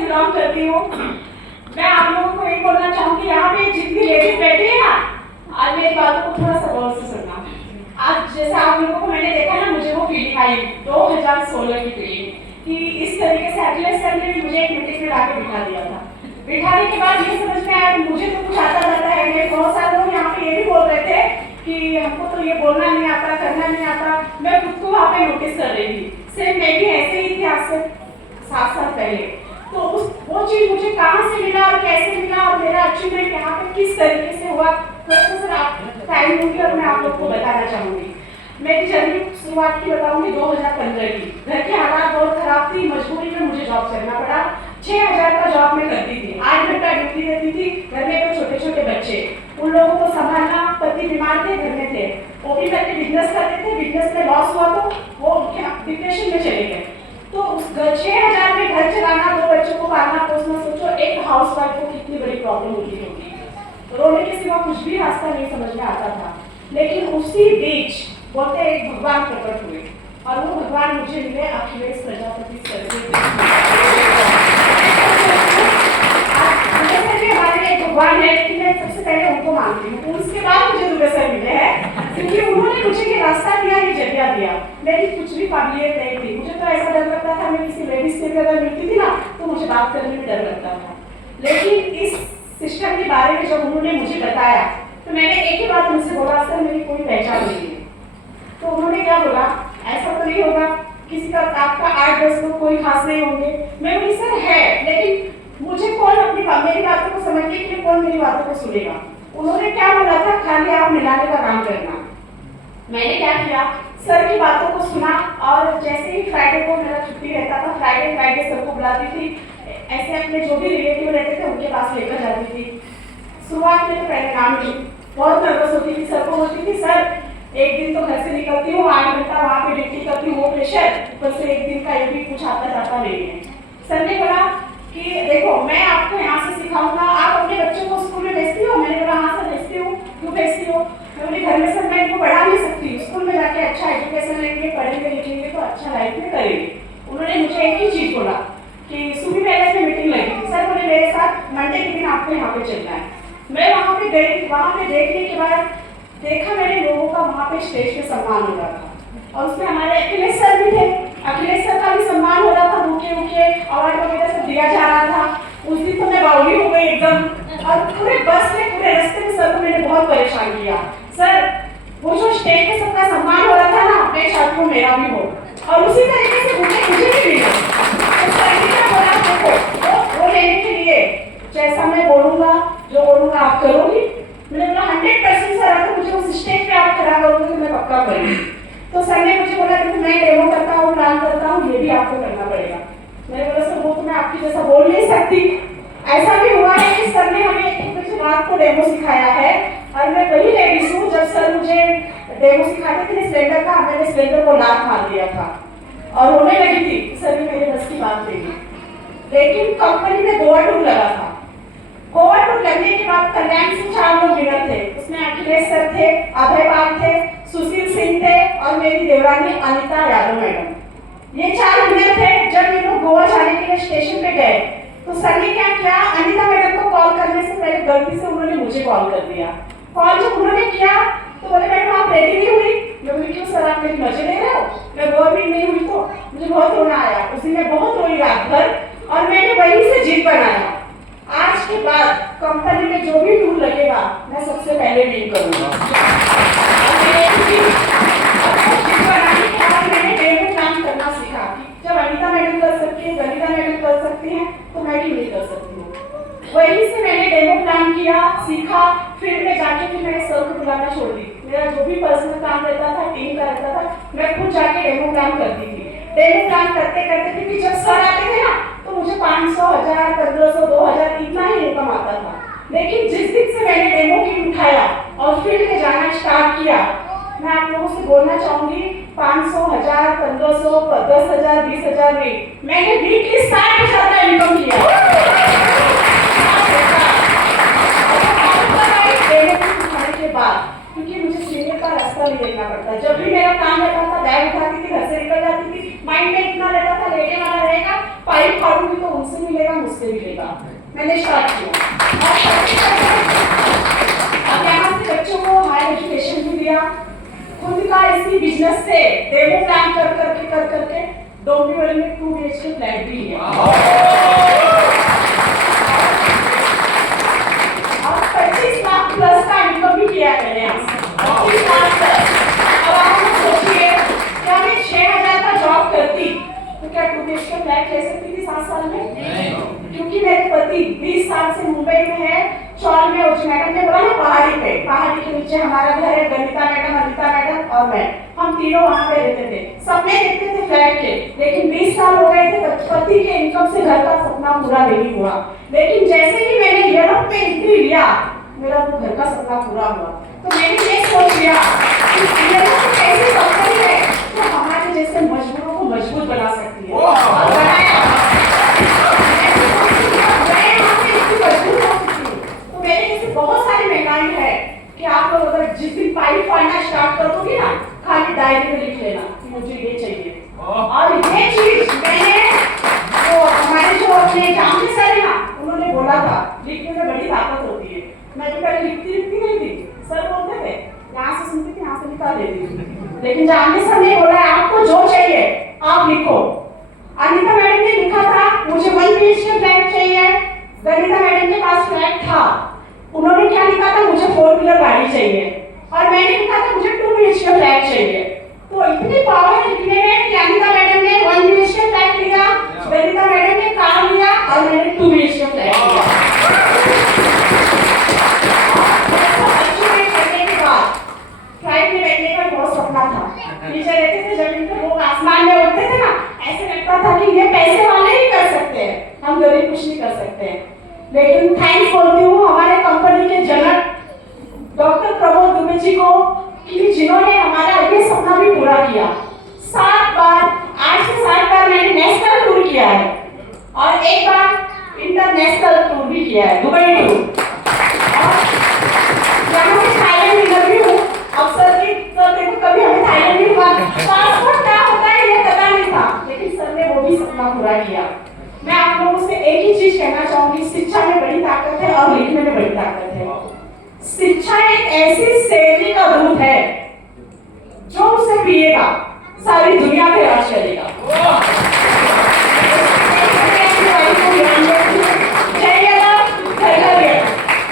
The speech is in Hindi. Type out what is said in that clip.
बिलोंग करती हूँ। मैं आप लोगों को यही बोलना चाहूँगी, यहाँ पे जितनी लेडीज बैठी है ना, आज मेरी बातों को थोड़ा सा गौर से सुनना। आज जैसा आप लोगों को मैंने देखा ना, मुझे वो फीलिंग आई 2016 की फीलिंग कि इस तरीके से अखिलेश सर ने मुझे एक मीटिंग में लाके बिठा दिया था। बिठाने के बाद ये समझ में आया मुझे तो कुछ आता जाता है। मेरे बहुत सारे लोग यहाँ पे ये भी बोल रहे थे कि हमको तो ये बोलना नहीं आता, करना नहीं आता। मैं खुद को वहाँ पे नोटिस कर रही थी, सेम मैं भी ऐसे ही थी आज से 7 साल पहले। तो वो चीज मुझे कहाँ से मिला और कैसे मिला और मेरा अचीवमेंट यहाँ पे किस तरीके से हुआ, थोड़ा सा सर आप टाइम दूंगी और मैं आप लोग को बताना चाहूँगी। मेरी जर्नी शुरुआत की बताऊंगी 2015 की। घर के हालात बहुत खराब थी, मजबूरी में मुझे जॉब करना पड़ा। 6000 का जॉब मैं करती थी, 8 घंटा ड्यूटी रहती थी। घर में तो छोटे छोटे बच्चे, उन लोगों को संभालना, पति बीमार थे, घर में थे, वो भी करके बिजनेस करते थे। बिजनेस में लॉस हुआ तो वो डिप्रेशन में चले गए। तो 6000 में घर चलाना, 2 बच्चों को पालना पोसना, सोचो एक हाउस वाइफ को कितनी बड़ी प्रॉब्लम होती होगी। रोने के सिवा कुछ भी रास्ता नहीं समझ में आता था। लेकिन उसी बीच बोलते एक भगवान प्रकट हुए और वो भगवान मुझे मिले अखिलेश प्रजापति सर के। हमारे लिए भगवान है, लेकिन मैं सबसे पहले उनको मानती हूँ। उसके बाद मुझे दुबे सर मिले हैं, क्योंकि उन्होंने मुझे ये रास्ता दिया, ये जरिया दिया। मेरी कुछ भी काबिलियत नहीं थी, मुझे तो ऐसा डर लगता था मैं किसी लेडीज से अगर मिलती थी ना तो मुझे बात करने में डर लगता था। लेकिन इस सिस्टम के बारे में जब उन्होंने मुझे बताया तो मैंने एक ही बात उनसे बोला, सर मेरी कोई पहचान नहीं है। तो उन्होंने क्या बोला, ऐसा तो नहीं होगा किसी का आपका 8-10 लोग कोई खास नहीं होंगे। मैं बोली सर है, लेकिन मुझे कौन अपनी मेरी बातों को समझने के लिए कौन मेरी बातों को सुनेगा। उन्होंने क्या बोला था, खाली आप मिलाने का काम करना। मैंने क्या किया, सर की बातों को सुना और जैसे ही फ्राइडे को मेरा छुट्टी रहता था, फ्राइडे सर को बुलाती थी, ऐसे अपने जो भी रिलेटिव रहते थे उनके पास लेकर जाती थी। शुरुआत में तो पहले काम की बहुत नर्वस होती थी, सर को बोलती थी सर एक दिन तो घर से निकलती हूँ, 8 घंटा वहाँ पे ड्यूटी करती हूँ, वो प्रेशर ऊपर से एक दिन का ये भी कुछ आता जाता नहीं है। सर ने बोला कि देखो मैं आपको यहाँ से सिखाऊंगा, आप अपने बच्चों को स्कूल में भेजती हो। मैंने बोला हाँ सर भेजती हूँ। क्यों भेजती हो? मैं बोली घर में सर मैं इनको पढ़ा नहीं सकती, स्कूल में जाके अच्छा एजुकेशन लेंगे, पढ़ेंगे लिखेंगे तो अच्छा लाइफ में करेंगे। उन्होंने मुझे एक ही चीज बोला कि सुबह पैलेस में मीटिंग लगी थी, सर बोले मेरे साथ मंडे के दिन आपको यहाँ पे चलना है। मैं वहाँ पे गई, वहाँ पे देखने के बाद देखा मैंने लोगों का वहाँ पे स्टेज पे सम्मान हो रहा था और उसमें हमारे अखिलेश सर भी थे। अखिलेश सर का भी सम्मान हो रहा था, बुके अवार्ड वगैरह सब दिया जा रहा था। उस दिन तो मैं बाउली हो गई एकदम। और पूरे बस में पूरे रास्ते में सर को मैंने बहुत परेशान किया, सर वो जो स्टेज पे सबका सम्मान हो रहा था ना, मैं चाहती हूँ मेरा भी हो। और उसी तरीके से मुझे भी मिला। वो लेने के लिए जैसा मैं बोलूँगा, जो बोलूँगा आप करोगी। मैंने बोला 100% सर अगर मुझे उस स्टेज पे आप खड़ा करोगे तो मैं पक्का करूँगी। तो सर ने मुझे बोला कि मैं डेमो करता हूँ, प्लान करता हूँ, ये भी आपको करना पड़ेगा। मैंने बोला सर वो तो मैं आपकी जैसा बोल नहीं सकती। ऐसा भी हुआ है कि सर ने हमें एक रात को डेमो सिखाया है और मैं वही लेडीज हूँ जब सर मुझे डेमो सिखाते थे सिलेंडर का, मैंने सिलेंडर को लात मार दिया था और रोने लगी थी, सर ने मेरे बस की बात नहीं। लेकिन कंपनी में गोवा टूर लगा था। गोवा टूर लगने के बाद कल्याण से 4 लोग विनर थे, उसमें अखिलेश सर थे, अभय पाल थे, सुशील सिंह थे और मेरी देवरानी अनिता यादव मैडम। ये 4 विनर थे। जब ये लोग गोवा जाने के लिए स्टेशन पे गए तो सर ने क्या किया, अनिता मैडम को कॉल करने से पहले गलती से उन्होंने मुझे कॉल कर दिया। कॉल जब उन्होंने किया तो बोले मैडम आप रेडी नहीं हुई। मैं बोली क्यों सर आप मेरी मजे ले रहे हो? मैं गोवा भी नहीं हुई तो मुझे बहुत रोना आया। उस दिन मैं बहुत रोई रात भर और मैंने वहीं से जिद बनाया, आज के बाद कंपनी में जो भी टूर लगेगा मैं सबसे पहले डील करूंगा। मैंने डेमो प्लान करना सीखा कि जब अनिता मैडम कर सकती है, ललिता मैडम कर सकती हैं तो मैं भी नहीं कर सकती हूँ। वहीं से मैंने डेमो प्लान किया, सीखा। फील्ड में जाके फिर मैंने सर को बुलाना छोड़ दी। मेरा जो भी पर्सनल काम रहता था, टीम का रहता था, मैं खुद जाके डेमो प्लान करती थी। डेमो प्लान करते करते क्योंकि जब सर आते थे ना तो मुझे 500, 1000, 1500, 2000 इतना ही इनकम आता था। लेकिन जिस दिन से मैंने डेमो की उठाया और फील्ड में जाना स्टार्ट किया, मैं आप लोगों से बोलना चाहूंगी 500, 1000, 1500, 10,000, 20,000 नहीं, मैंने वीकली 60,000 का इनकम किया। के बाद क्योंकि मुझे सीनियर का रास्ता नहीं देखना पड़ता। जब भी मेरा काम रहता था बैग उठाती थी, घर से निकल जाती थी, माइंड में इतना रहता था लेने वाला रहेगा, पाइप फाड़ूंगी तो उनसे मिलेगा, मुझसे मिलेगा। मैंने स्टार्ट किया अब यहाँ से बच्चों को हायर एजुकेशन भी दिया। खुद का इसी बिजनेस से डेमो प्लान कर करके डोंबिवली में 2 BHK फ्लैट भी है। और 25 लाख प्लस का इनकम भी किया मैंने यहाँ से, 25 लाख प्लस। अब आप लोग सोचिए क्या मैं 6,000 का जॉब करती तो क्या 2 BHK फ्लैट ले सकती थी 7 साल में? नहीं। क्योंकि मेरे पति 20 साल से मुंबई में है, चौल में। उस मैडम ने बोला ना पहाड़ी पे, पहाड़ी के नीचे हमारा घर है। गणिता मैडम, अनिता मैडम और मैं, हम तीनों वहाँ पे रहते थे। सपने देखते थे फ्लैट के, लेकिन 20 साल हो गए थे, पति के इनकम से घर का सपना पूरा नहीं हुआ। लेकिन जैसे ही मैंने यूरोप में एंट्री लिया, मेरा वो घर का सपना पूरा हुआ। तो मैंने ये सोच लिया कि यूरोप एक ऐसी कंपनी है जो हमारे जैसे मजदूरों को मजबूत बना सकती है। और बनाया। बहुत सारी महंगाई है कि आप लोग अगर जिस दिन पाइप फाड़ना स्टार्ट कर दोगे ना, खाली डायरी में लिख लेना कि मुझे ये चाहिए। और ये चीज मैंने वो हमारे जो अपने जामनी सर है ना, उन्होंने बोला था लिखने में बड़ी ताकत होती है। मैं तो पहले लिखती नहीं थी, सर बोलते थे यहाँ से सुनती थी, यहाँ से निकाल देती थी। लेकिन जामनी सर ने बोला आपको जो चाहिए आप लिखो। अनिता मैडम ने लिखा था मुझे 1 BHK फ्लैट चाहिए। गणिता मैडम के पास फ्लैट था, उन्होंने क्या लिखा था मुझे 4 व्हीलर गाड़ी चाहिए। और मैंने लिखा था मुझे 2 BHK फ्लैट चाहिए। तो इतनी पावर है लिखने में कि अनिता मैडम ने 1 BHK फ्लैट लिया, गणिता मैडम ने कार लिया और मैंने 2 BHK फ्लैट लिया। फ्लाइट में बैठने का बहुत सपना था। नीचे रहते थे जमीन पे, लोग आसमान में उड़ते थे ना, ऐसे लगता था कि ये पैसे वाले ही कर सकते हैं, हम गरीब कुछ नहीं कर सकते हैं। लेकिन थैंक्स बोलती हूँ हमारे कंपनी के जनक डॉक्टर प्रमोद दुबे जी को कि जिन्होंने हमारा ये सपना भी पूरा किया। 7 बार, 8 से 7 बार मैंने नेशनल टूर किया है और 1 बार इंटरनेशनल टूर भी किया है, दुबई टूर। यहाँ से थाईलैंड भी गई हूँ अक्सर की, तो देखो कभी हमें थाईलैंड नहीं हुआ। पासपोर्ट क्या होता है ये पता नहीं था, लेकिन सर ने वो भी सपना पूरा किया। मैं आप लोगों से एक ही चीज कहना चाहूंगी, शिक्षा में बड़ी ताकत है और लिखने में बड़ी ताकत है। शिक्षा एक ऐसी शैली का दूध है जो उसे पिएगा सारी दुनिया पे राज करेगा।